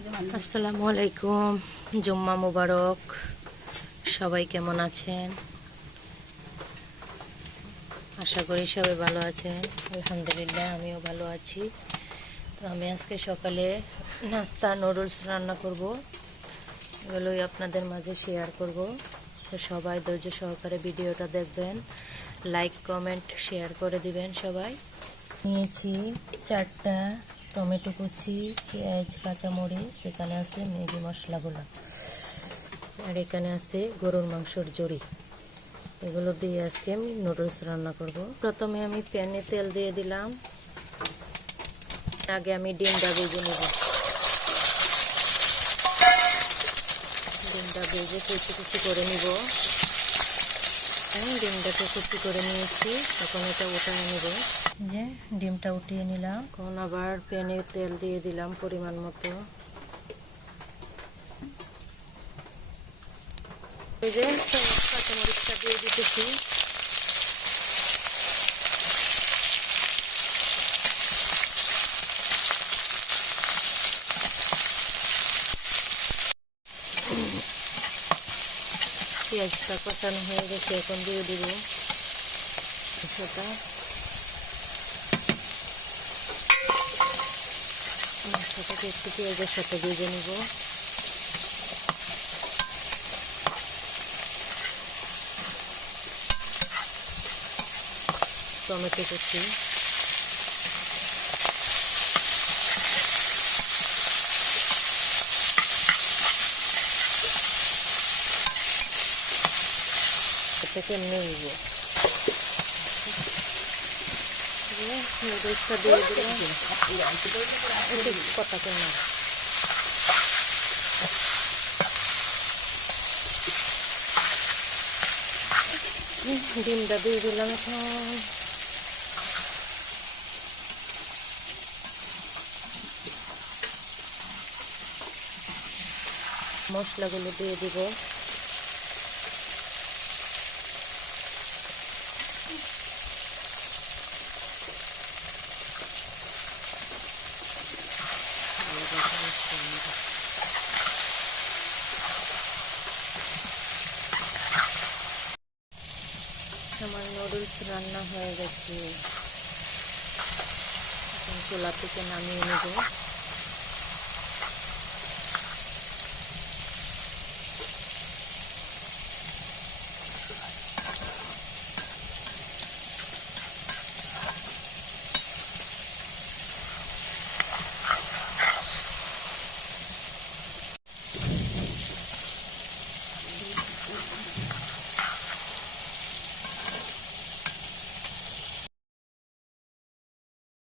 আসসালামু আলাইকুম, জুম্মা মুবারক। সবাই কেমন আছেন? আশা করি সবাই ভালো আছেন। আলহামদুলিল্লাহ আমিও ভালো আছি। তো আমি আজকে সকালে নাস্তা নুডলস রান্না করব, এগুলোই আপনাদের মাঝে শেয়ার করব। তো সবাই ধৈর্য সহকারে ভিডিওটা দেখবেন, লাইক কমেন্ট শেয়ার করে দিবেন সবাই। নিয়েছি 4টা টমেটো কুচি, পেঁয়াজ, কাঁচামরিচ, এখানে আছে ম্যাগি মশলাগুলো, আর এখানে আছে গরুর মাংসর জড়ি। এগুলো দিয়ে আজকে আমি নুডলস রান্না করব। প্রথমে আমি প্যানে তেল দিয়ে দিলাম। আগে আমি ডিমটা ভেজে নেব। ডিমটা ভেজে কুচি কুচি করে নিব। আমি ডিমটাকে কুচি করে নিয়েছি, এখন এটা উঠায় নেব। যে ডিমটা উঠিয়ে নিলাম, এখন আবার প্যানে তেল দিয়ে দিলাম পরিমাণ মতো। এই যে কাঁচামরিচটা দিয়ে দিতেছি। পেঁয়াজটা কষানো হয়ে গেছে, এখন দিয়ে দিব মাংসটাকে একটু পেঁয়াজের সাথে ভেজে নিব। টমেটো কুচি, এটাকে নেব। নুডলসটা দিয়ে দিলাম, কথা কই না। ডিমটা দিয়ে দিলাম। এখন মশলাগুলো দিয়ে দিব। আমার নুডলস রান্না হয়ে গেছে, চুলা থেকে নামিয়ে নেব।